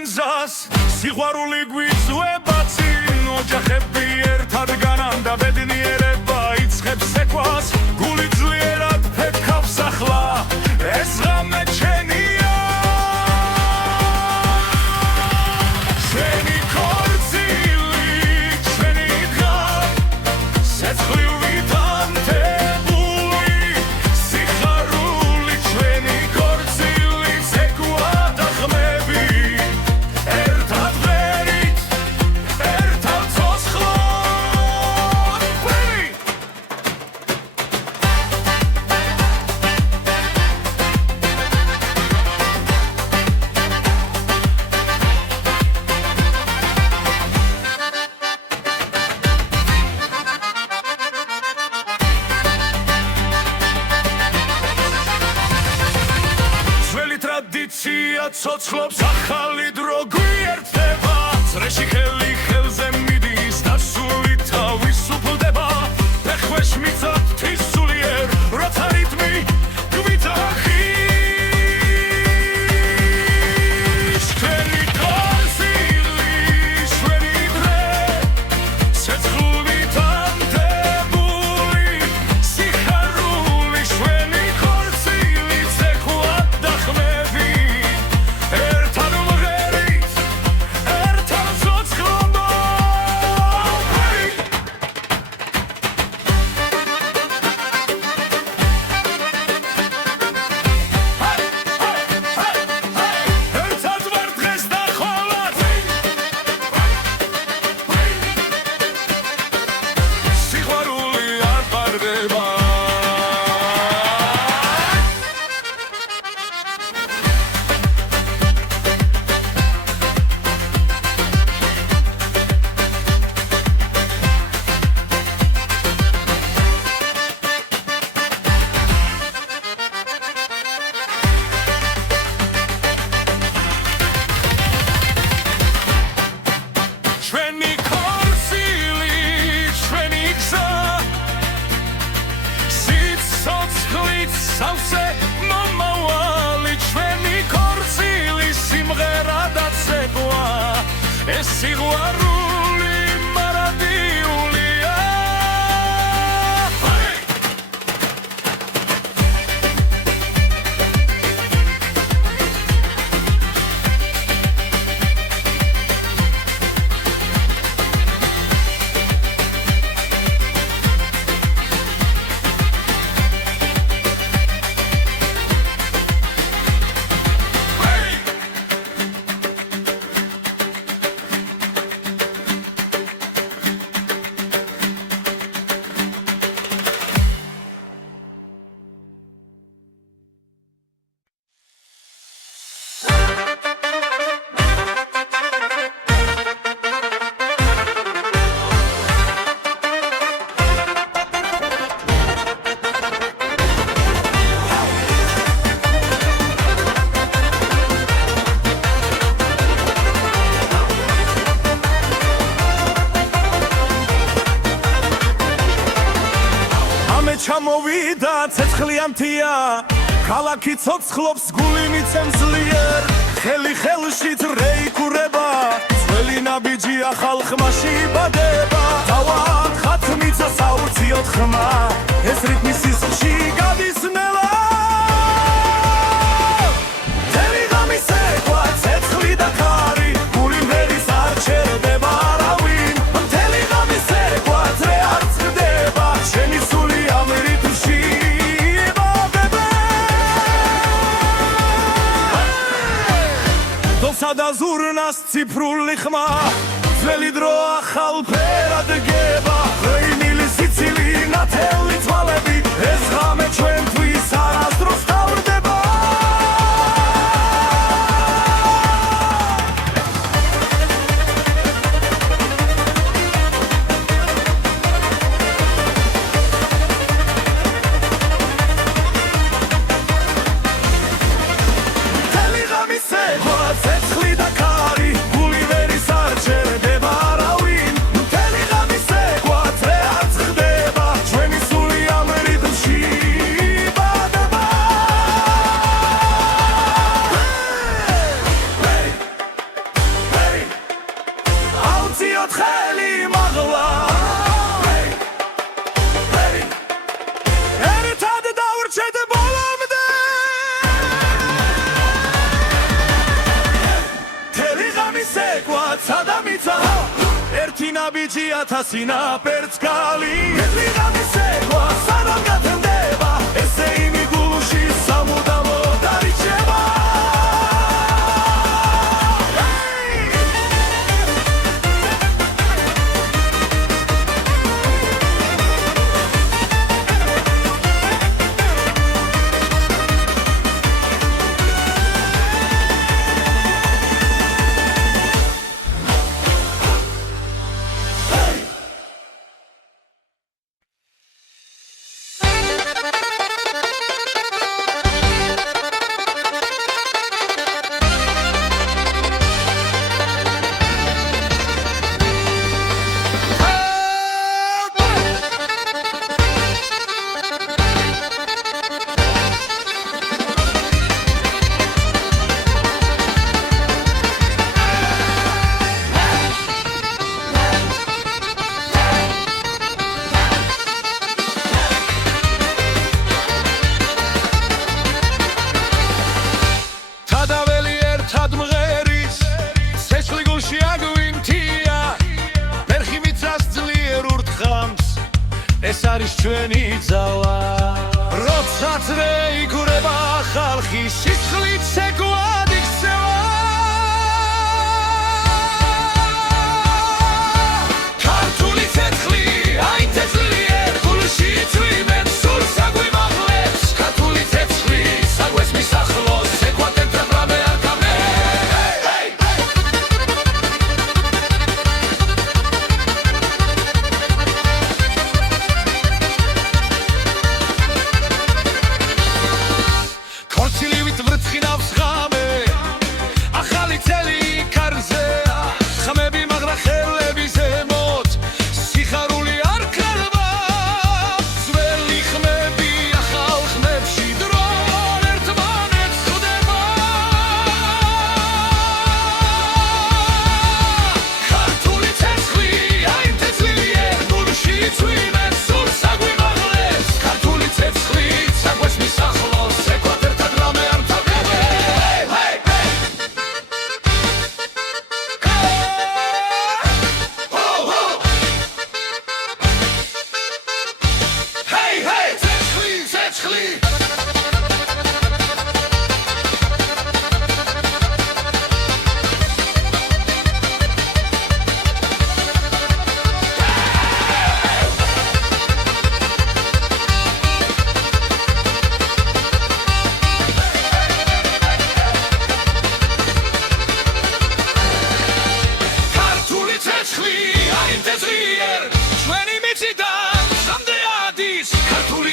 ჩვენსას სიყვარული გვიწვება წინ ოჯახები ერთად განამდა ბედნიერება იწყებს ეკვას გული ძლიერად ფეთქავს ახლა ეს ღამე ჩვენია ჩვენი ქორწილი ჩვენი დღა სეცხლივით ანთებული სიხარული ჩვენი ქორწილი ცეკვა და ხმები ერთად ვერით ერთად ცოცხლად ვერით ძველი ტრადიცია ცოცხლობს ახალი დრო გვიერთდება წრეში ხელი ხელზე მიდის და სული თავისუფლდება ფეხქვეშ მიწად თვის სულიერ როცა რიტმი გვიძახის ჩვენი ქორწილი ჩვენი დღე სეცხლივით ანთებული სიხარული ჩვენი ქორწილი ცეკვა და ხმები ერთად ვღერით ერთად ცოცხლად ვერით ერთად ვარ დღეს და ხოლმე სიყვარული არ ყარდება ჩვენი ქორწილი ჩვენი გზა სიცოცხლით სავსე მომავალი ჩვენი ქორწილი სიმღერა და ცეკვა ეს სიყვარული მარადიულია ჩამოვიდა ცეცხლიანთია ქალაქი ცოცხლობს გული მიცემს ძლიერ ხელი ხელში რეიკურება ძველი ნაბიჯია ხალხმაში იბადება თავად ხათმიცა საურციოდ ხმა ეს რიტმი სისხლში გადის ნელა მთელი ღამის ეკვა ცეცხლი და ქარი გული მღერის არ ჩერდება არავინ მთელი ღამის ეკვა ძრე არ წყდება შენი სული ამ რიტმში იბადება დოსა და ზურნას ციფრული ხმა ძველი დრო ახალ ფერად გება ღვინილი სიცილი ნათელი თვალები ეს ღამე ჩვენთვის არასდროს თავდება მთელი ღამის ეკვა ცეცხლი და ქარი გული ვერის არ ჩერდება არავინ მთელი ღამის ეკვა ძრე არ წყდება ჩვენი სული ამ რიტმში ოთხელი მაღლა ერთად დავრჩეთ ბოლომდე მთელი ღამე სეკვაც ადამიცა ერთი ნაბიჯი ათასი ნაპერწ გალი ერთი ღამე სეკვა სანამ გათენდება ესე იმი გულში სამუდამო დარიჩება ეს არის ჩვენი ძალა როცა ძვე იგურება ხალხი სისხლით სეკვად იქცევა ქართული ცეცხლი აინτε ძლიერ გულში წვიმენ სულ საგვიმაღლებს ქართული ცეცხლი საგვეს მისახლოს სეკვად ერთად რამე არ გამე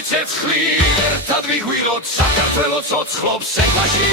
ცეცხლი ერთად ვიგვიროთ საქართველოს ცოცხლობს სეკვაში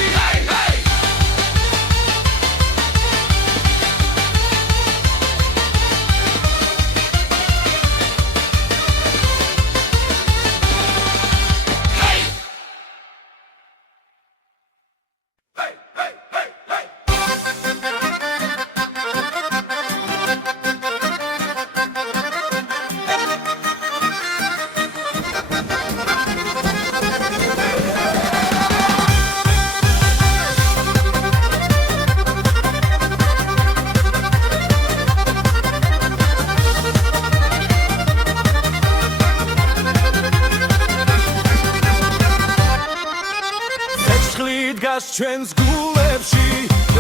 ჩვენს გულებში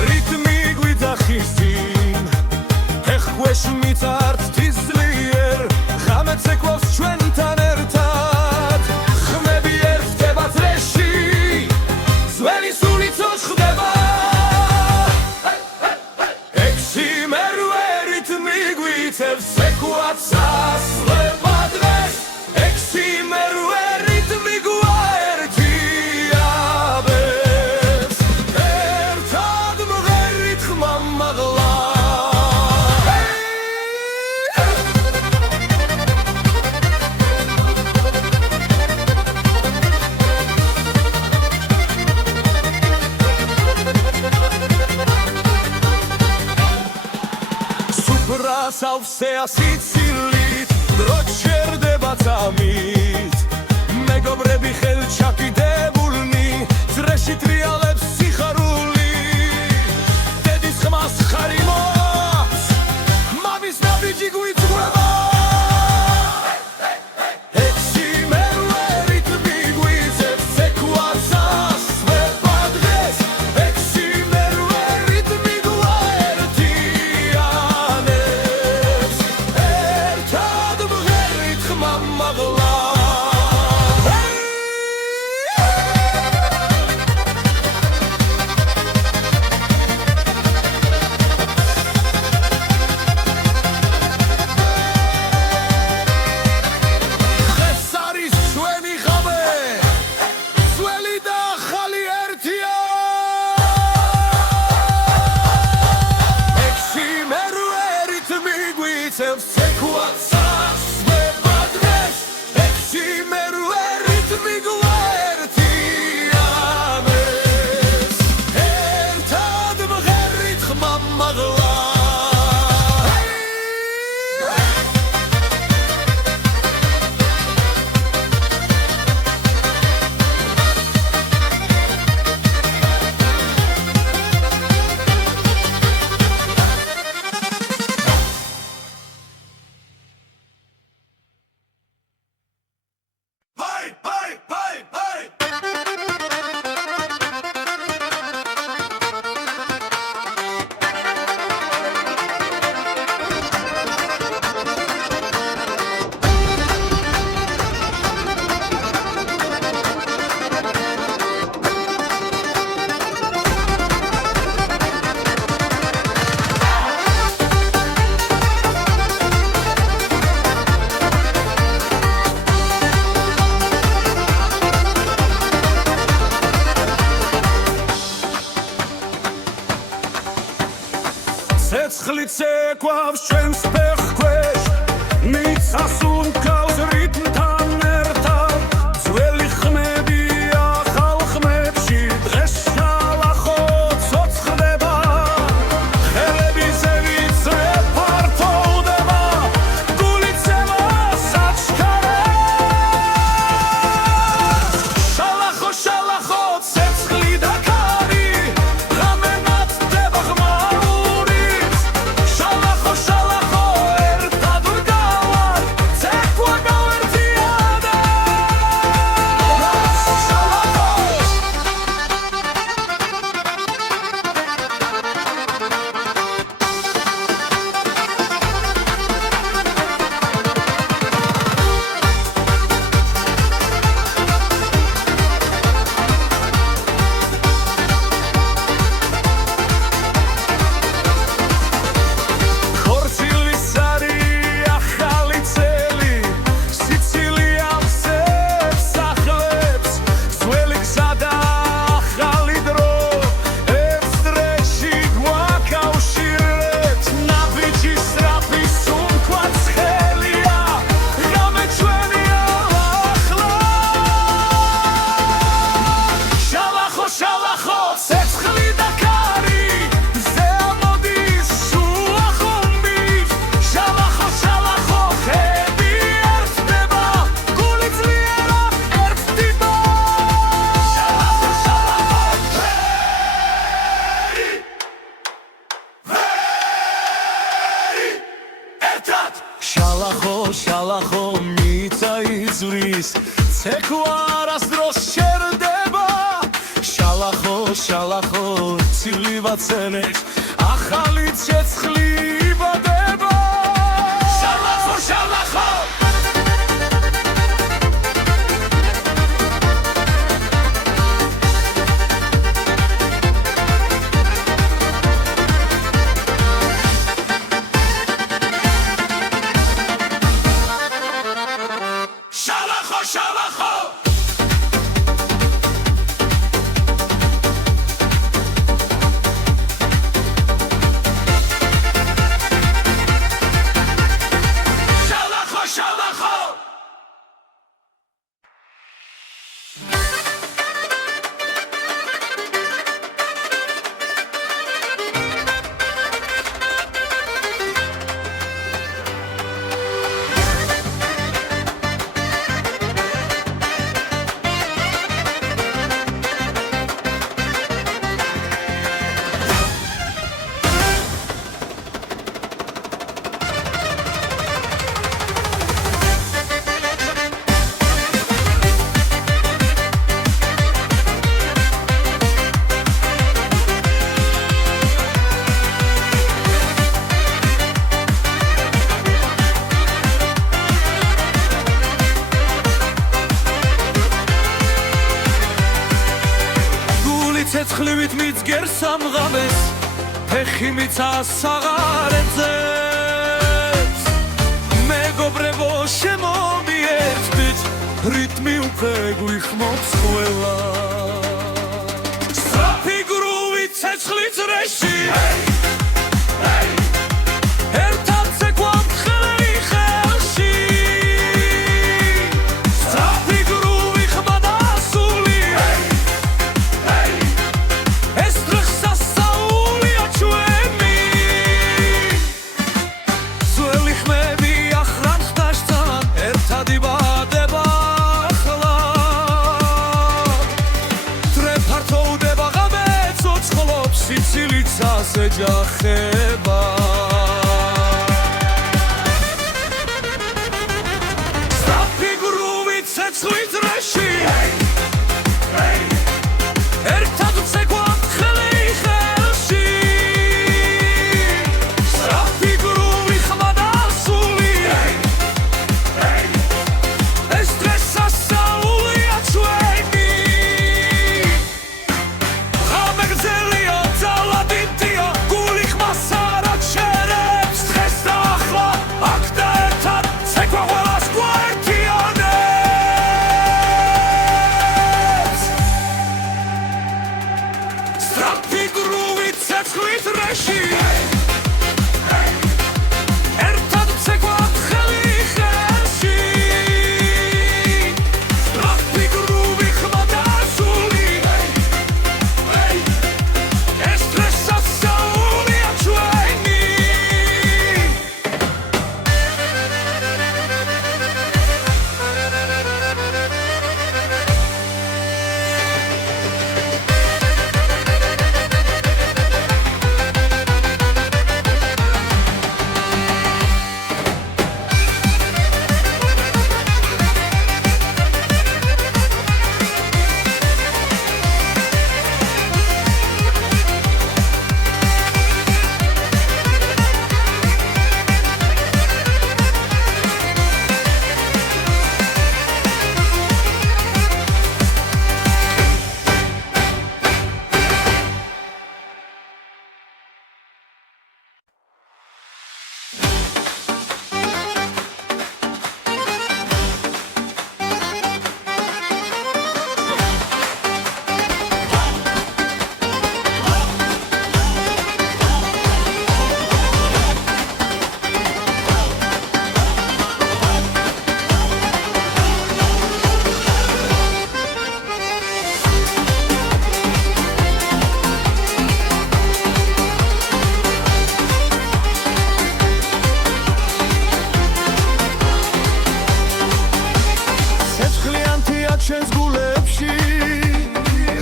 რიტმი გვიძახის წინ ეხქვეშ მიწართ თისლიერ ღამე ცეკვავს ჩვენთან ერთად ხმები ერთდება წრეში ძველი სულიც ხდება ექვსი მერვე რიტმი გვიწევს ცეკვაც ასლება დღეს ექვსი მერვე რიტმი სავსეა სიცილით დრო ჩერდება წამით მეგობრები ხელჩაკიდებულნი ძრეში ტრიალებს სიხარული დედის ხმას ხარი მოაქვს მამის ნაბიჯი გვიწყვება ცეცხლიც ეკვავს ჩვენს ფეხქვეშ მიწას უმკავს რიტმთან ერთად ძველი ხმებია ახალ ხმებში დღეს შალახო ცოცხლდება ხელები ზევიცე ფართოვდება გულიცემა საჩქარებს შალახო შალახო ცეცხლი და ქარი რამე მათდება ხმა შალახო მიწა იზვრის ცეკვა არასდროს შერდება შალახო შალახო ცივი ვაცელებს ახალი ცეცხლი იბადება შალახო შალახო ამღამეს ფეხი მიცას საღარებზე მეგობრებო შემომიერთდით რიტმი უკვე გვიხმობს ყველა სწრაფი გრუვით ცეცხლი წრეში ერთად ცეკვავთ ხელი ხელში სწრაფი გრუვი ხმა და სული ეს დღეს სასწაულია ჩვენი ძველი ხმები ახრან ხდაშთან ერთად იბადება ახლა დრე ფართოვდება ღამე ცოცხლობს სიცილიცას ეჯახება სწრაფი გრუვით ცეცხლი წრეში ერთად ვცეკვავთ ხელი ხელში სწრაფი გრუვი ხმა და სული ეს დღეს სასწაულია ჩვენი ღამე გრძელია ძალა დიდია გული ხმას არ აჩერებს დღეს და ახლა აქ და ერთად ცეკვა ყველას გვაერთიანებს სწრაფი გრუვით ცეცხლი წრეში ერთად ვცეკვავთ ხელი ხელში სწრაფი გრუვი ხმა და სული ეს დღეს სასწაულია ჩვენი ცეცხლიანთია ჩვენს გულებში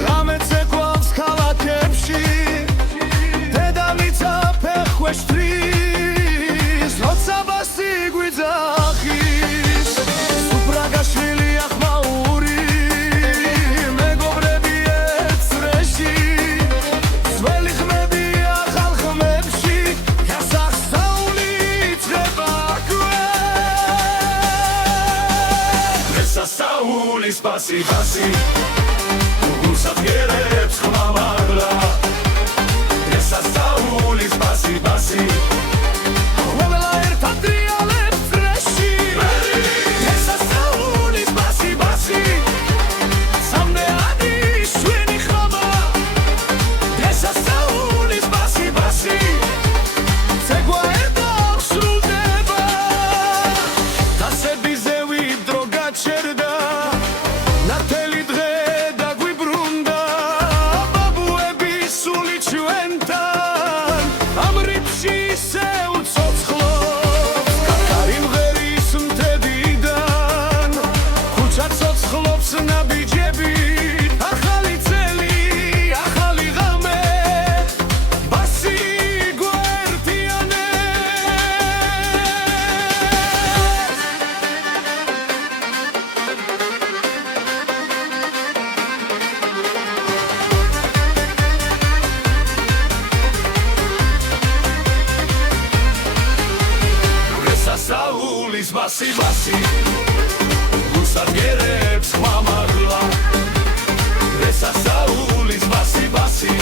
ღამე ცეკვავს ქალაქებში დედამიწა ფეხქვეშ დრის როცა ბასი გვიძახის სუფრაგაშვილია ხმაური მეგობრები ერთ წრეში ძველი ხმებია ახალ ხმებში გასახსნაული იწყება სასწაულის ბასი ბასი გულს აღგერებს ხმა მაღლა ეს სასწაულის ბასი ბასი ყველა ერთად დრიალებს წრეში ეს სასწაულის ბასი ბასი სამდენი შვენი ხმა ეს სასწაულის ბასი ბასი ცეკვა ერთად სრულდება დასებიზე ვიდრო გაჩერდა ნათელი დღე დაგვიბრუნდა ბაბუები სული ჩვენთან ამ რიფში ისევ ცოცხლობს კაკარი მღერის მთებიდან ქუჩა ცოცხლობს ნაბიჯები ახალი წელი ახალი ღამე ბასი სასწაულის ბასი ბასი გულს აღგერებს ხმა მაღლა ეს სასწაულის ბასი ბასი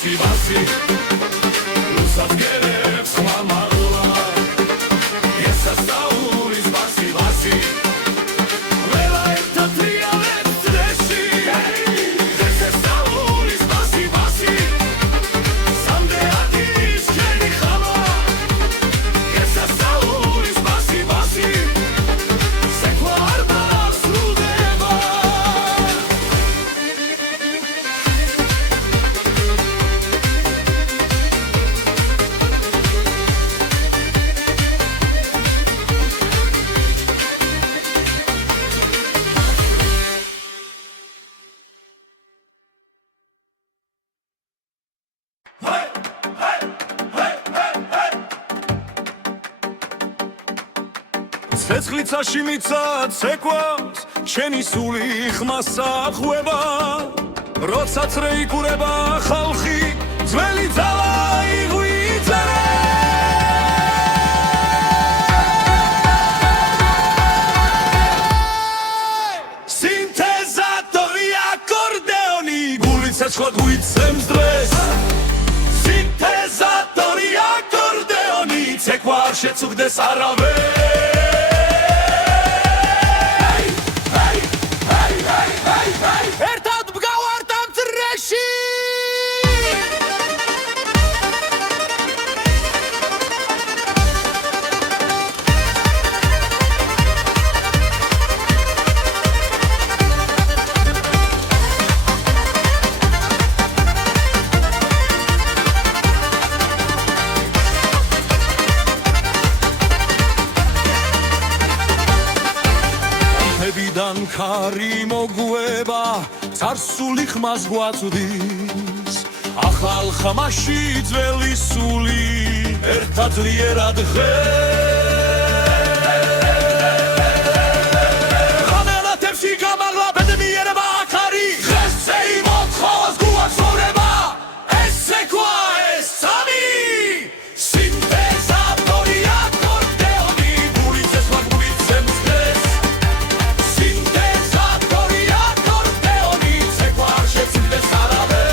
ბასი ბასი რუსად გერებს მამალა ესასაურის ბასი ბასი ველა ერთად ტრიალებს წრეში ესასაურის ბასი ბასი სამდე ათის შენი ხალა ესასაურის ბასი ბასი სექვა არ დასრულდება ცეცხლიცაში მიცად ცეკვას შენი სული ხმასა ხვება როცა წრე იკურება ხალხი ძველი ძალა იღვიძერე სინთეზატორი აკორდეონი გული ცეცხლად გვიცემს დღეს სინთეზატორი აკორდეონი ცეკვა არ შეწუხდეს არავენ ერთად მგავართ ამ წრეში ნებიდან ქარი მოგვება царსული ხმას გვაწვდის ახალ ხმაში ძველი სული ერთად ძლიერად ღამელათებში გამაღლა ბედნიერება აქარი დღესზე იმოთხოს გვაცხოვრება ეს ცეკვა ეს სამი სინთეზატორი აკორდეონი გული ცეცხლად გვიცემს დღეს სინთეზატორი აკორდეონი ცეკვა არ შეწუხდეს არავენ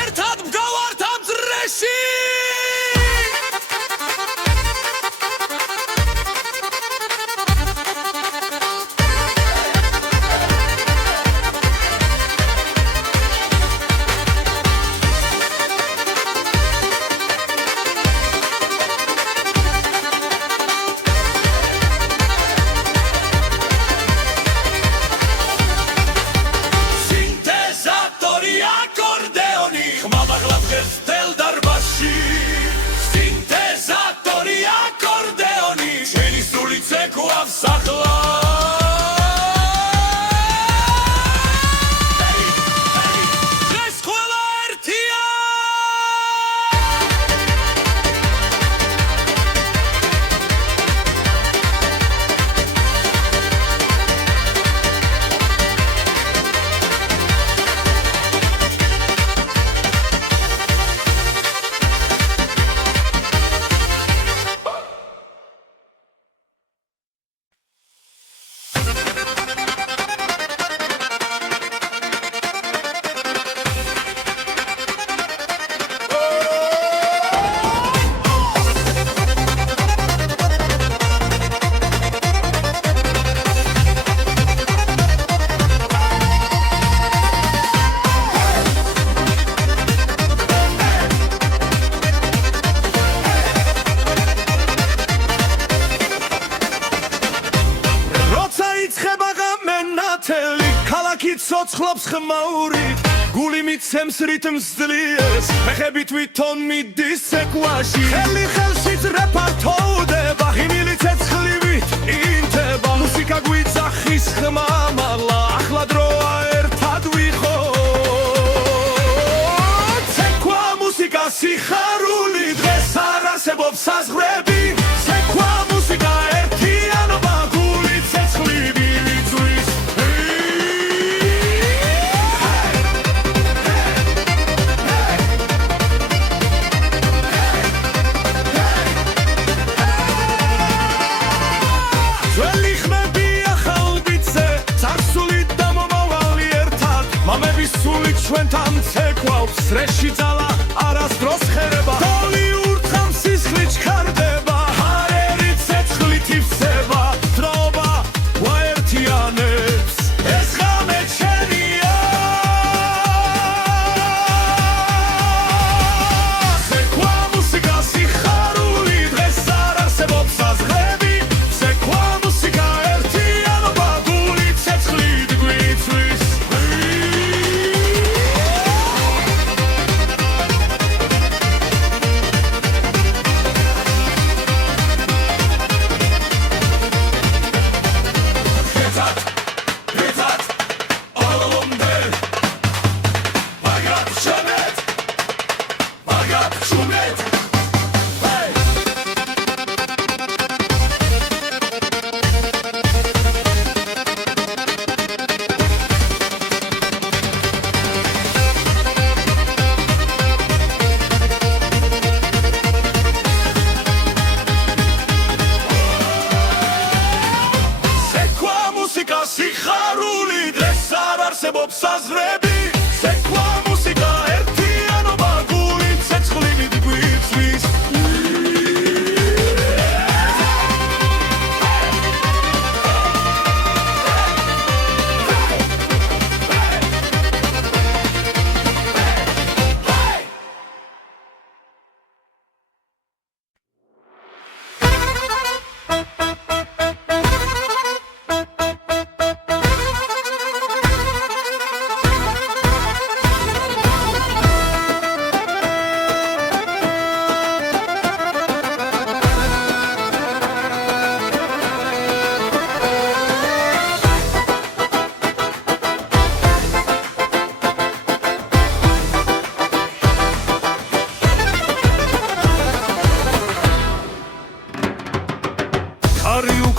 ერთად მგავართ ამ წრეში სინთეზატორი აკორდეონი ხმამაღლა დღეს თელ დარბაზში სინთეზატორი აკორდეონი შენი სული ცეკვავს ახლა დღეს ყველა ერთია როცა იწყება ღამე ნათელი ქალაქი ცოცხლობს ხმაურით გული მიცემს რიტმს ძლიერს ფეხები თვითონ მიდის ცეკვაში ხელი ხელში ძრეფართოვდება ღიმილი ცეცხლივით ინთება მუსიკა გვიძახის ხმამაღლა ახლა დროა ერთად ვიყოთ ცეკვა მუსიკა სიხარული დღეს არ არსებობს საზღვრები ცეკვა მუსიკა ერთიანობა გული ცეცხლივით ჩვენთან ცეკვავს რეში ძალა არასდროს ხერება დოლი ურთხამ სისხლი ჩქარდება ჰარერი ცეცხლით ივსება დროობა გვაერთიანებს ეს ღამე ჩვენია ცეკვა მუსიკა სიხარული დღეს არ არსებობს საზღვრები ცეკვა მუსიკა ერთიანობა გული ცეცხლით გვიწვის სიხარული დღეს არ არსებობს საზღვრები ცეკვა მუსიკა ერთიანობა გული ცეცხლით გვიწვის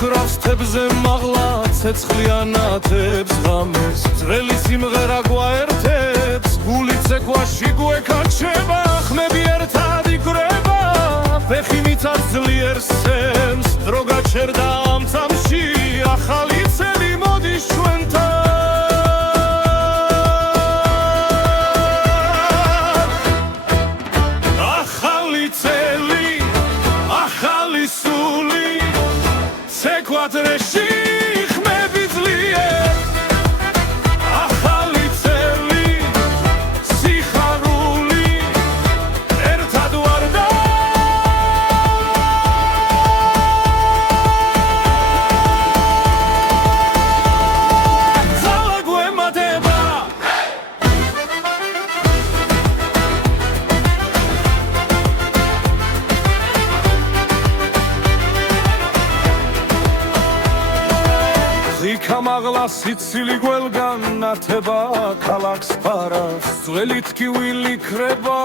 უკრავს თებზე მაღლა ცეცხლიანათებს ღამეს ძველი სიმღერა გვაერთებს გული ცეკვაში გვეკაჩება ხმები ერთად იკვრება ფეხი მიწას ძლიერ სცემს დრო გაჩერდა ამ წამში ახალი წელი მოდის ჩვენთან ახალი წელი ახალი სული ცეკვადრეში ხმები ძლიერ ახალი წელი სიხარული ერთად ვარ და ძალა გვემატება მაღლა სიცილი გველგან ნათება ქალაქს ფარავს ძველი ტკივილი ქრება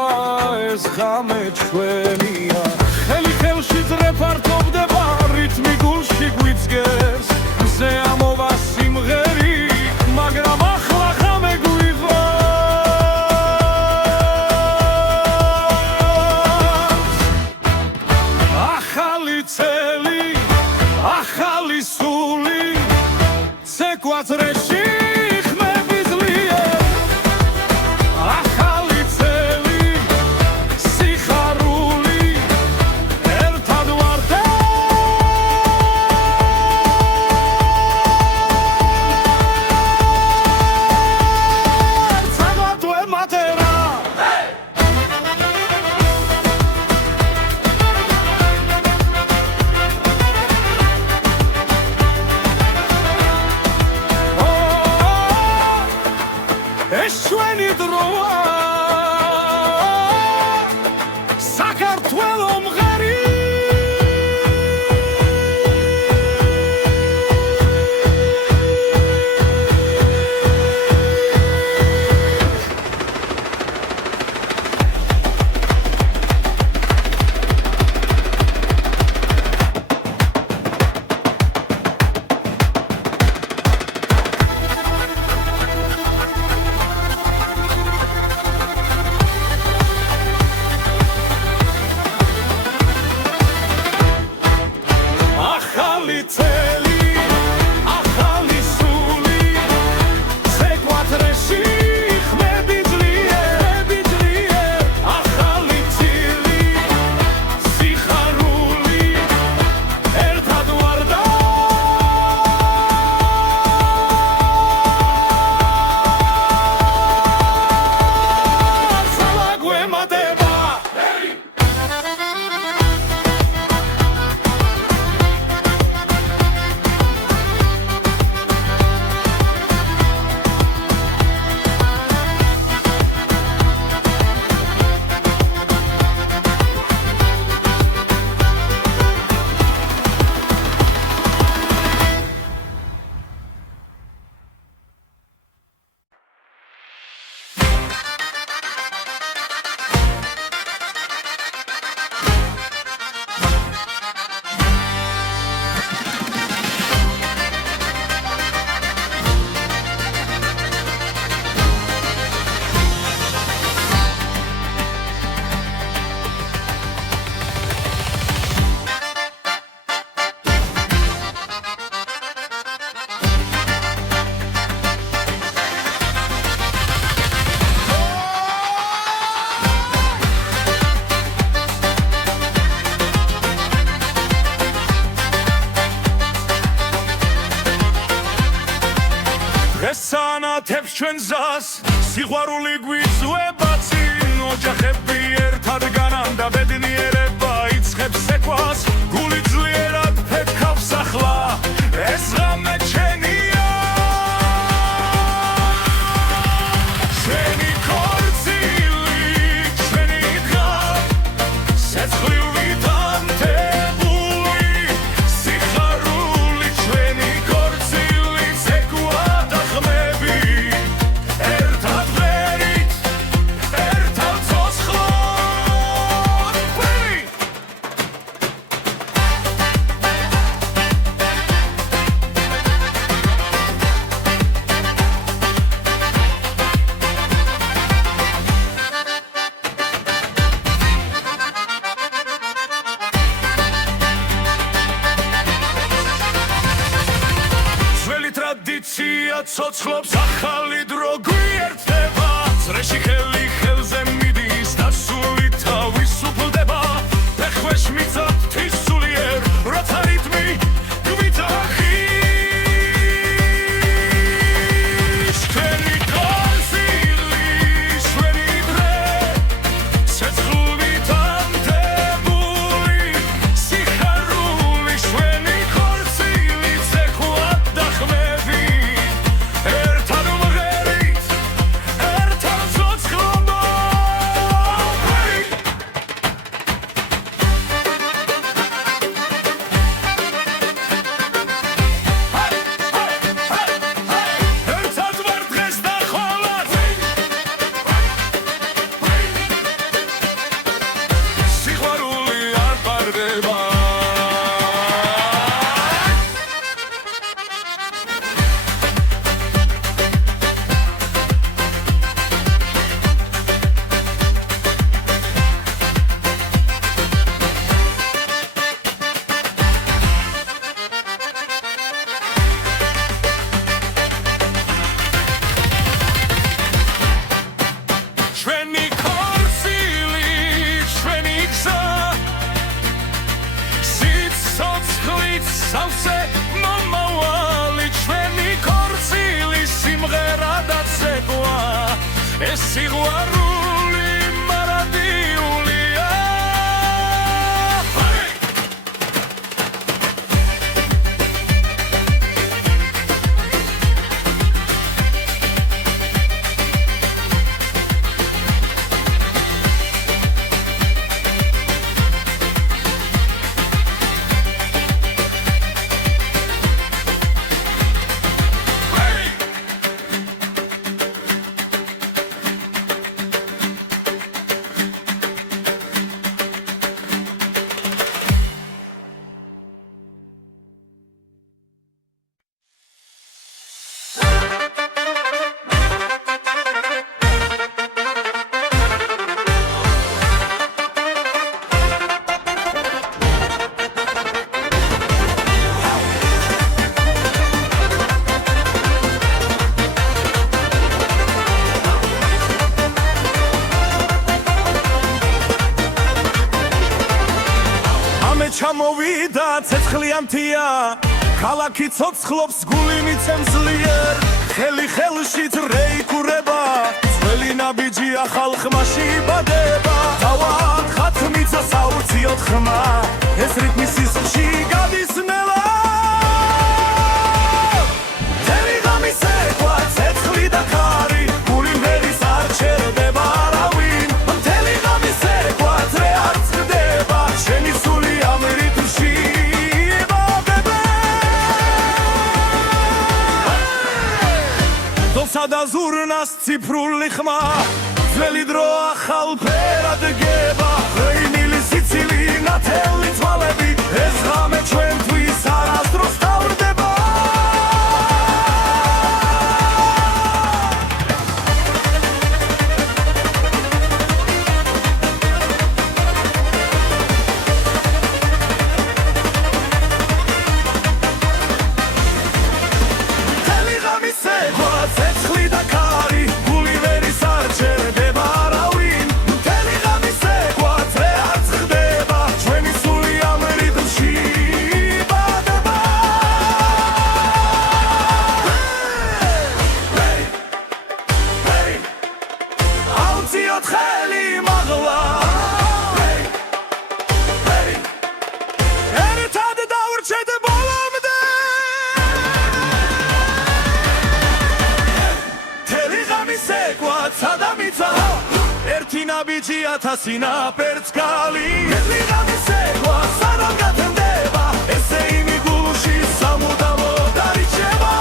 ეს ღამე ჩვენია ხელი ხელში ძრეფართობდება რითმი გულში გვიძგეს მზე ამოვა სიმღერი მაგრამ ახლა ღამე გვიღვა ახალი წელი ახალი სული ცეკვადრეში ხმები ძლიერ ახალი წელი სიხარული ერთად ვარ და ერთად ვემატება ესანათებს ჩვენ გზას სიყვარული გვიწვება წინ ოჯახები ერთად განანდა ბედნიერება იწყებს ეკვას გული ძლიერად ფეთქავს ახლა ეს ღამე ჩვენია ჩვენი ქორწილი ჩვენი დღა სეცხლივით ანთებული სიხარული ჩვენი ქორწილი ცეკვა და ხმები ერთად ვერით ერთად ცოცხლად ტრადიცია ცოცხლობს ახალი დრო გვიერთდება წრეში ხელი ხელზე მიდის და სული თავის უფლდება ფეხქვეშ მიწად თვისულიერ როცა რიტმი გვიტახის ჩვენი ქორწილი ჩვენი დღე სეცხლივით ანთებული სიხარული ჩვენი ქორწილი ცეკვა და ხმები ერთად ვღერით ერთად ცოცხლად ერთად ვარ დღეს და ხოლმე სიყვარული არ პარდება ჩვენი ქორწილი ჩვენი გზა სიცოცხლით სავსე მომავალი ჩვენი ქორწილი სიმღერა და ცეკვა ეს სიყვარული მარადიულია ჩამოვიდა ცეცხლიანთია ქალაქი ცოცხლობს გული მიცემს ძლიერ ხელი ხელში რეიქურება ძველი ნაბიჯია ხალხმა შიბადება თავად ხათმიცა საუციოდ ხმა ეს რიტმი სისხლში გადის ნელა მთელი ღამე სეკვა ცეცხლი და ხარი გული მღერის არ ჩერდება არავინ მთელი ღამე სეკვა ძრე არ წყდება შენი სული ამ რიტმში იბადება დოსა და ზურნას ციფრული ხმა ძველი დრო ახალ ფერად გება ღვინილი სიცილი ნათელი თვალები ეს ღამე ჩვენთვის არასდროს თავდება მთელი ღამე სეკვა ცეცხლი და ხარი გული ვერის არ ჩერდება არავინ მთელი ღამე სეკვა ძრე არ წყდება ჩვენი სული ნაბიჯი ათასინა პერწკალი მეთლი ღამის ეგვა სანამ გათენდება ესე იმი გულში სამუდამო დარიჩება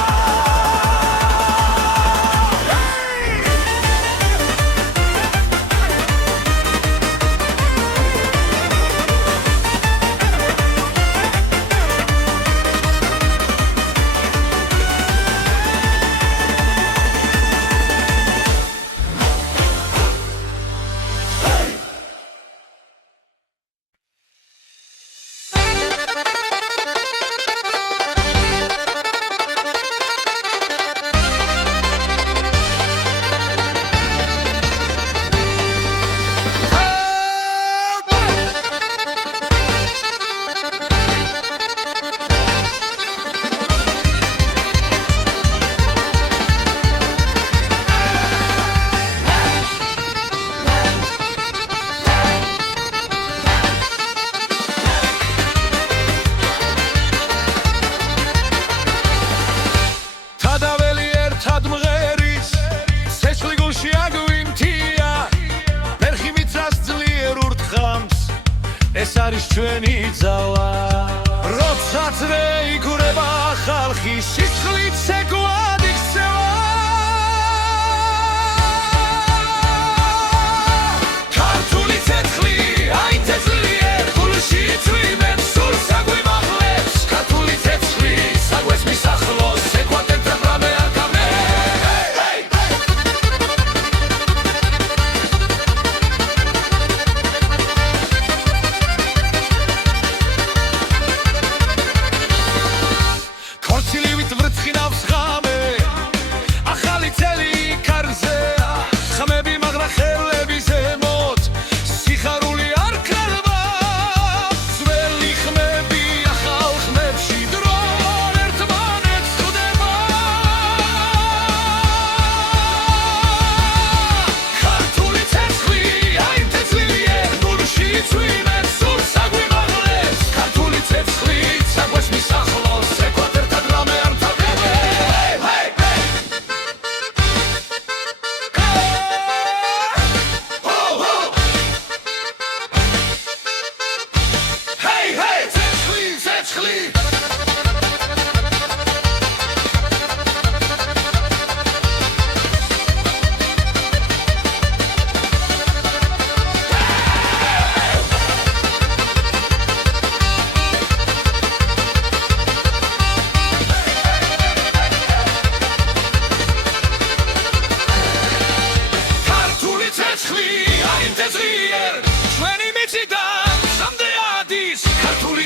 ეს არის ჩვენი ძალა როდესაც რეიგურება ხალხი სისხლით ცეკვად იქცევა ქართული ცეცხლი აი თეძლიერ გულში წვიმენ სულ საგვიმაღლებს ქართული ცეცხლი საგვეს მისახლოს ეკვატენთან რამე არ გამე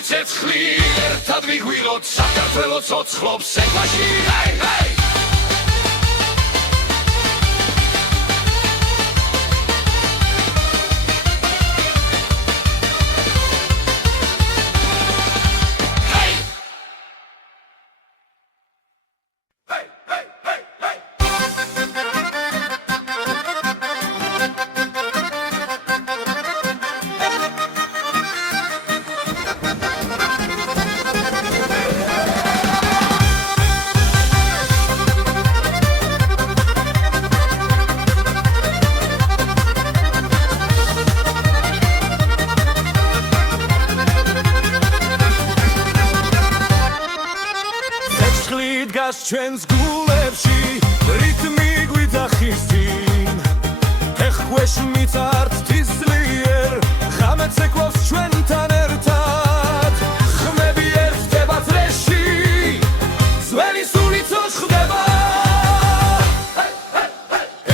ცეცხლი ერთად ვიგვიღოთ საქართველოს ცოცხლობს ეკვაში ჰეი ჰეი ჩვენს გულებში რითმი გვიძახის წინ ეხქვეშ მიწართ თისლიერ ღამეც ეკვავს ჩვენთან ერთად ხმები ერთდება წრეში ძველი სულიც ხდება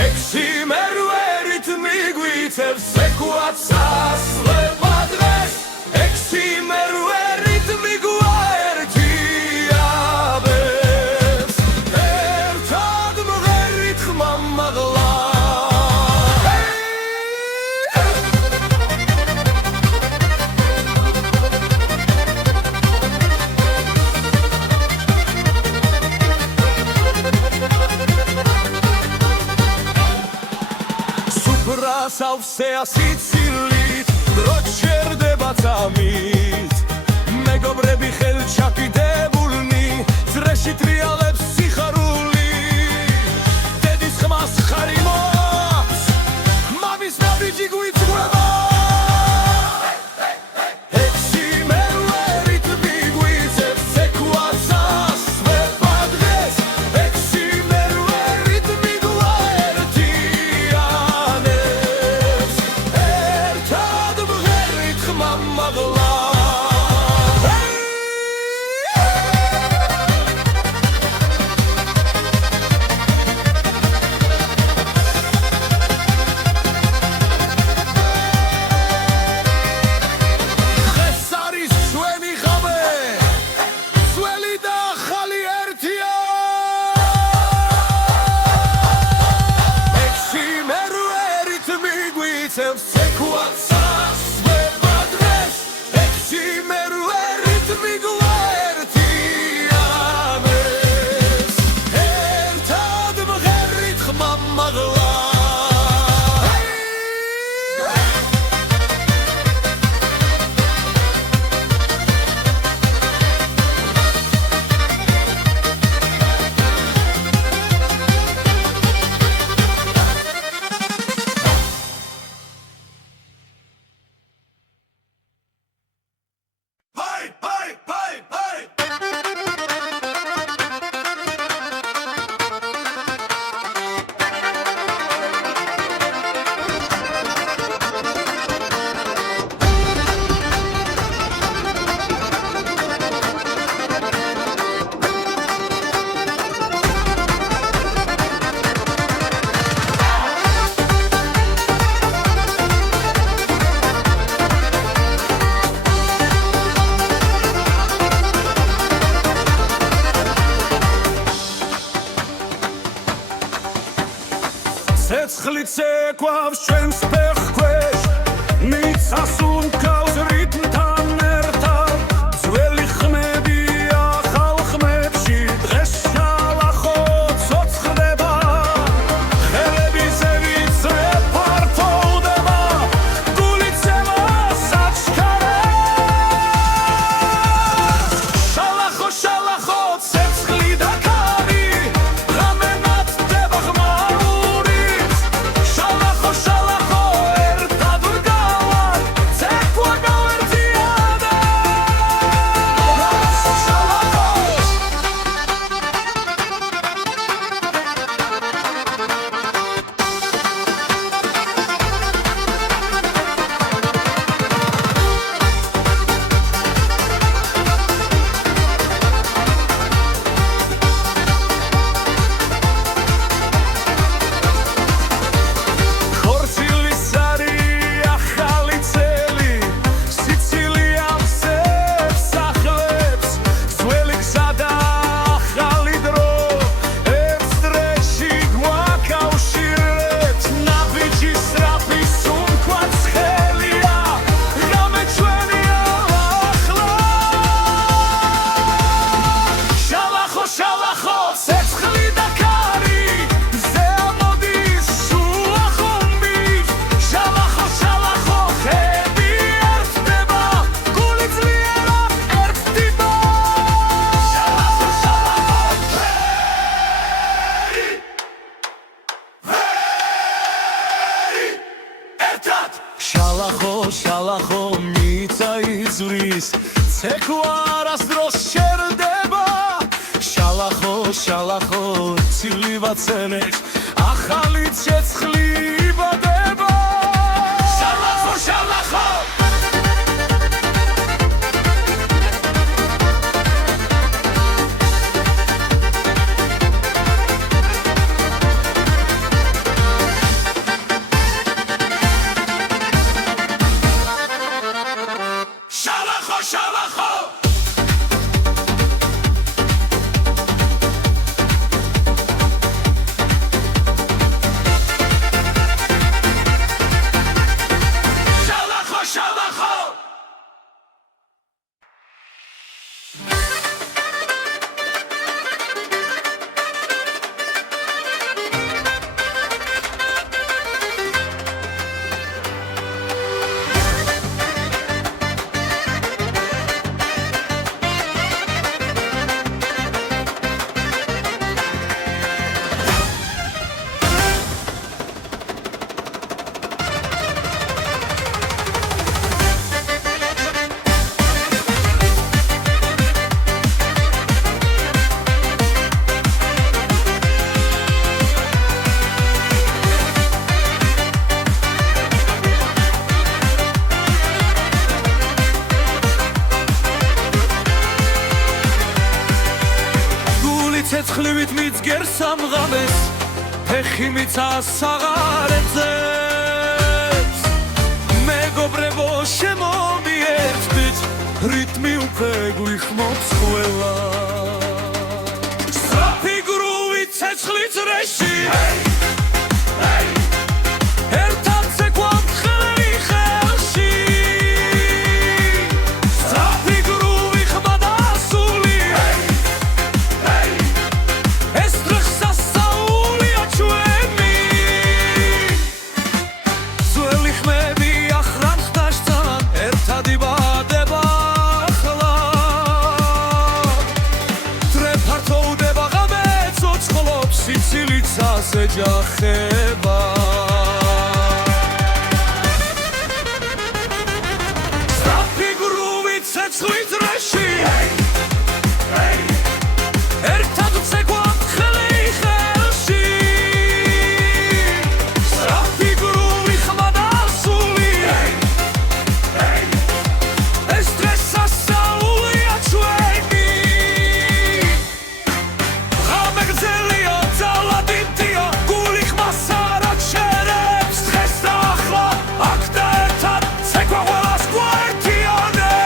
ექსიმერვე რითმი გვიწევს ეკვაც სასლება დღეს ექსიმერვე რითმი სავსე ასიცილით დრო ჩერდება წამით მეგობრები ხელჩაკიდებულნი წრეში ტრიალებს სიხარული დედის ხმას ხარი მოაქვს მამის ნაბიჯი ცეცხლიც ეკვავს ჩვენს ფეხქვეშ მიწას უმკავს რიტმთან ერთად ძველი ხმებია ხალხმებში დღეს შალახო ცოცხლდება ხელები ზევიცრე ფართოვდება გულიცემა საჩქარებს შალახო შალახო ცეცხლი და ქარი ღამე ნათდება ღმაურით შალახო შალახო ერთად ვდგავართ ცეკვა გავერთიადეთ ხორცილის არი ახალი წელი სიცილია ვსებს ახლებს ძველი გზა და ახალი დრო ერთ დრეში გვაკავშირებს ნაბიჯი სწრაფი სუნთქვაც ხელია რამე ჩვენია ახლა შალახო შალახო ცეცხლი და ქარი ზე ამოდის შუა ხომბით შალახო შალახო ხები ერთდება გული ძლიერად ერთდება შალახო შალახო ერთად შალახო შალახო მიწა იზვრის ცეკვა არასდროს შერდება შალახო შალახო ცილი ვაცენებს ახალი ცეცხლი იბადება შალახო შალახო შალახო შალახო შალახო შალახო გული ცეცხლივით მიძგერ სამღამეს ფეხი მიწას აღარ ეძებს მეგობრებო შემომიერთდით რიტმი უკვე გვიხმობს ყველა სწრაფი გრუვი ცეცხლი წრეში ერთად ცეკვავთ ხელი ხელში სწრაფი გრუვი ხმა და სული ეს დღეს სასწაულია ჩვენი ძველი ხმები ახრან ხდაშთან ერთად იბადება ახლა დრე ფართოვდება ღამე ცოცხლობს სიცილიცას ეჯახება სწრაფი გრუვი ცეცხლი წრეში ერთად ვცეკვავთ ხელი ხელში სწრაფი გრუვი ხმა და სული ეს დღეს სასწაულია ჩვენი ღამე გრძელია ძალა დიდია გული ხმას არ აჩერებს დღეს და ახლა აქ და ერთად ცეკვა ყველას გვაერთიანებს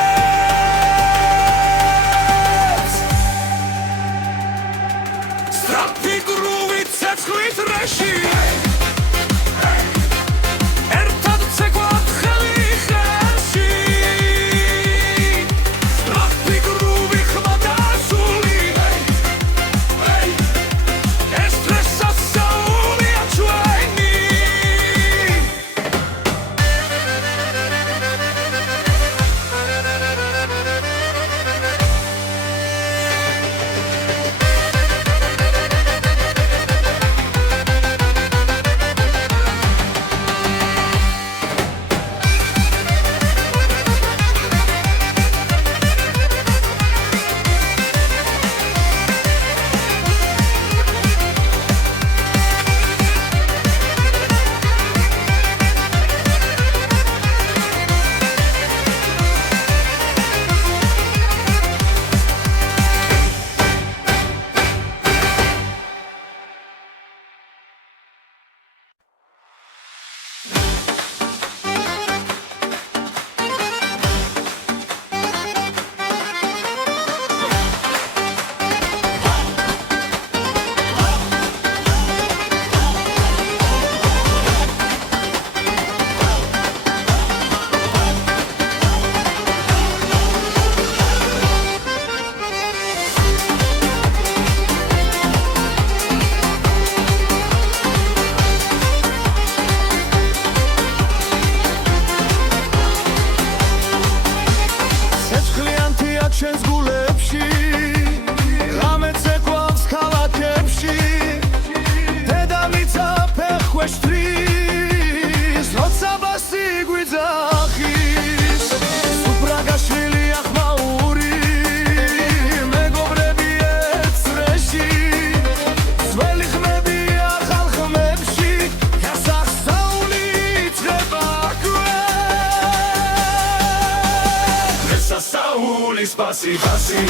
ბასი ბასი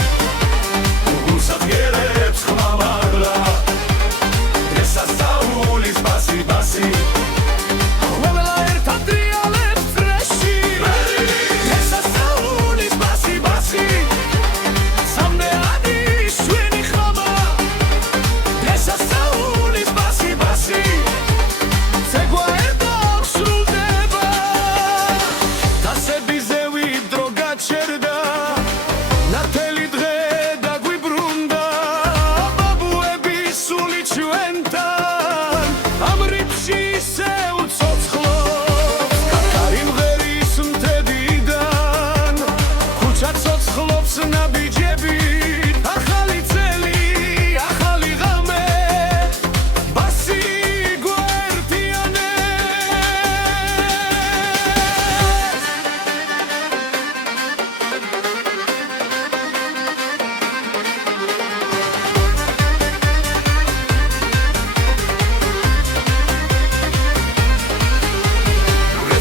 გულსაძგერებს ხმამაღლა დღესასწაულის ბასი ბასი ყველა ერთად ტრიალებს წრეში დღესასწაულის ბასი ბასი სამდეადი შვენი ხმა დღესასწაულის ბასი ბასი ცეკვა ერთად სრულდება დასებიზე ვიდრო გაჩერდა ნათელი დღე დაგვიბრუნდა ბაბუები სული ჩვენთან ამ რიფში ისე უცოცხლობს კარი მღერის მთებიდან ქუჩა ცოცხლობს ნაბიჯებით ახალი წელი ახალი ღამე ბასი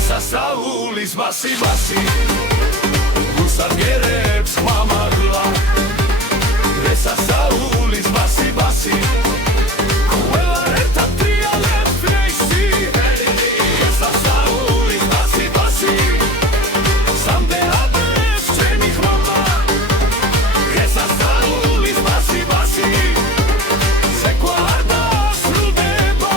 სასაულის ბასი ბასი გულსაძგერებს ხმამაღლა დღესასწაულის ბასი ბასი ყველა ერთად ტრიალებს წრეში დღესასწაულის ბასი ბასი სამდეადი შვენი ხმა დღესასწაულის ბასი ბასი ცეკვა არ დასრულდება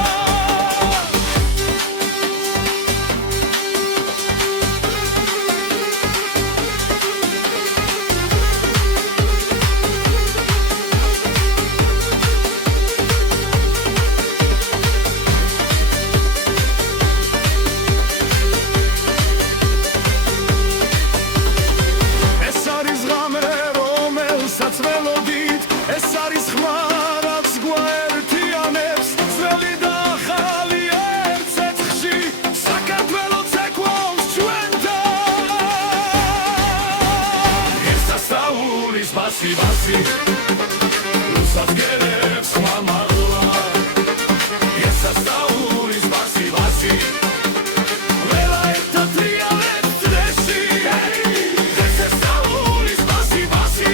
ეს არის ხმა რაც გვაერთიანებს ძველი და ახალი ერთ ცეცხლში საქართველო ცეკვავს ჩვენთან დღესასწაულის ბასი ბასი გულსაძგერებს ხმამაღლა დღესასწაულის ბასი ბასი ყველა ერთად ტრიალებს წრეში დღესასწაულის ბასი ბასი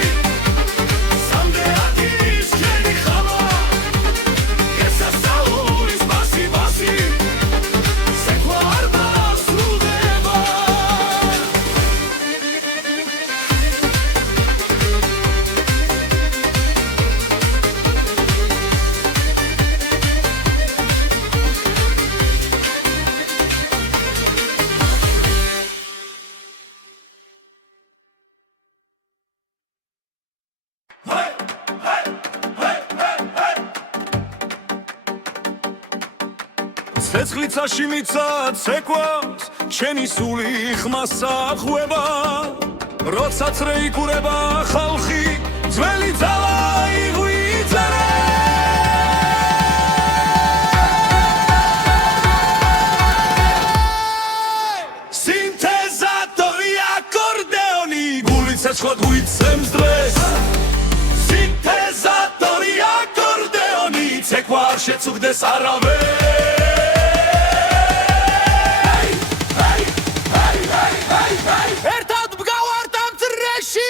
ცეცხლიცაში მიცა ცეკვავს ჩემი სული ხმასა ხვება როცა წრე იკურება ხალხი ძველი ძალა იღვიძერე სინთეზატორი აკორდეონი გული ცეცხლად გვიცემს დღეს სინთეზატორი აკორდეონი ცეკვა არ შეწუხდეს არავეს ერთად მგავართ ამ წრეში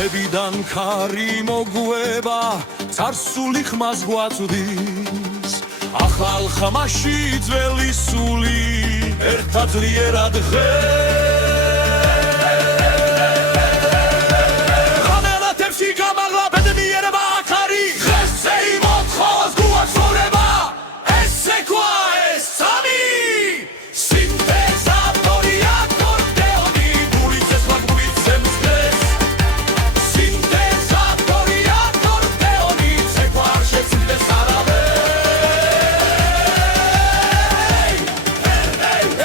მთებიდან ქარი მოგვება წარსული ხმას გვაწვდის ახალ ხმაში ძველი სული ერთად ძლიერად ღამელათებში გამაღლა ბედნიერება აქარი დღესზე იმოთხოს გუაქ ცხოვრება ეს ცეკვა ეს სამი სინთეზატორი აკორდეონი გული ცეცხლად გვიცემს დღეს სინთეზატორი აკორდეონი ცეკვა არ შეწუხდეს არავეს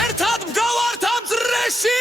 ერთად მგავართ ამ წრეში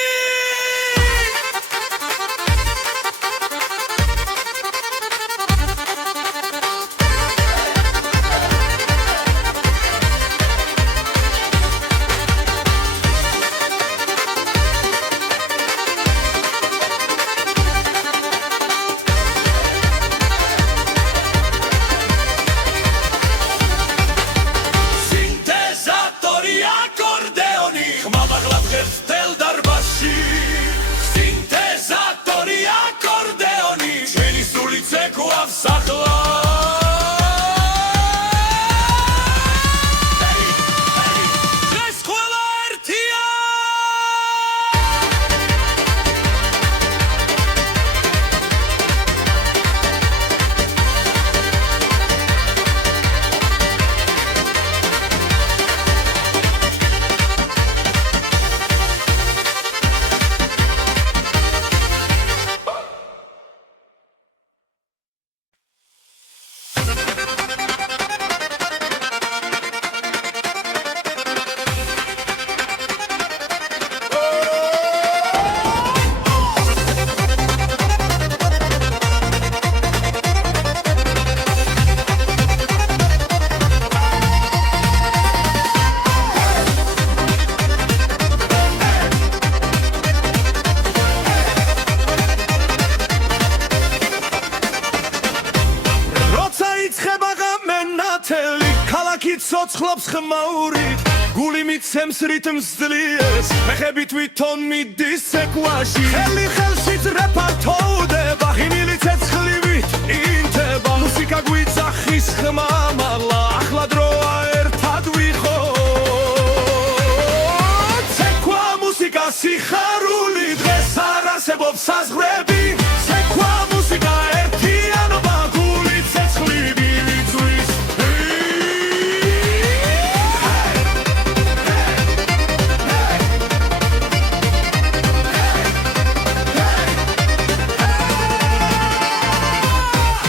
მოწყობს ხმაური გული მიცემს რიტმს ძლიერს ფეხები თვითონ მიდის ცეკვაში ხელი ხელშიც რეპარტოვდება ღიმილი ცეცხლივით ინთება მუსიკა გვიძახის ხმა მაღლა ახლა დროა ერთად ვიყოთ ცეკვა მუსიკა სიხარული დღეს არ არსებობს საზღვრები ცეკვა მუსიკა ერთიანობა გული ცეცხლივი ვიწვის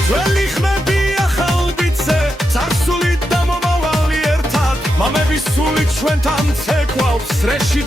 ძველი ხმები ახალ ბიძზე წარსული და მომავალი ერთად მამების სულით ჩვენთან ცეკვავს რეში